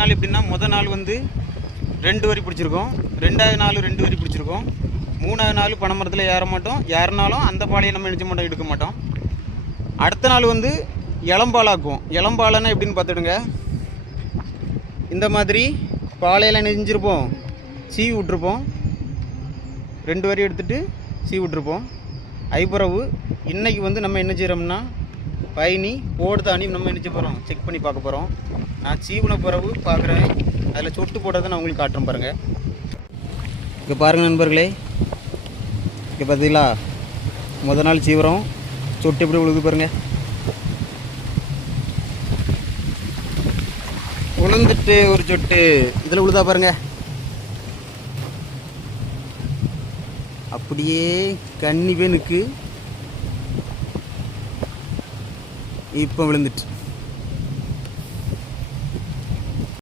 நாள் எப்படின்னா முத நாள் வந்து ரெண்டு வரி பிடிச்சிருக்கோம். ரெண்டாவது நாள் ரெண்டு வரி பிடிச்சிருக்கோம். மூணாவது நாள் பனைமரத்தில் ஏற மாட்டோம். ஏறினாலும் அந்த பாலையை நம்ம நினச்ச மாட்டோம் எடுக்க மாட்டோம். அடுத்த நாள் வந்து இளம்பாலாக்குவோம் இளம்பாலைன்னா எப்படின்னு பார்த்துடுங்க. இந்த மாதிரி பாலையெல்லாம் நெஞ்சிருப்போம். சீவி விட்ருப்போம் ரெண்டு வரி எடுத்துட்டு சீவி விட்ருப்போம் ஐப்புறவு இன்றைக்கி வந்து நம்ம என்ன செய்கிறோம்னா பயணி ஓடுதானி நம்ம என்ன செய்ய போகிறோம் செக் பண்ணி பார்க்க போகிறோம் நான் சீவன பிறகு பார்க்குறேன். அதில் சொட்டு போட்டதை நான் உங்களுக்கு காட்டுறேன் பாருங்கள் இங்கே பாருங்கள் நண்பர்களே. இங்கே பார்த்தீங்களா? முத நாள் சீவரம் சொட்டு எப்படி விழுது பாருங்கள் உளுந்துட்டு ஒரு சொட்டு. இதில் உழுதா பாருங்கள் அப்படியே கன்னி நிற்கு ഇപ്പോൾ വിളന്നിട്ട്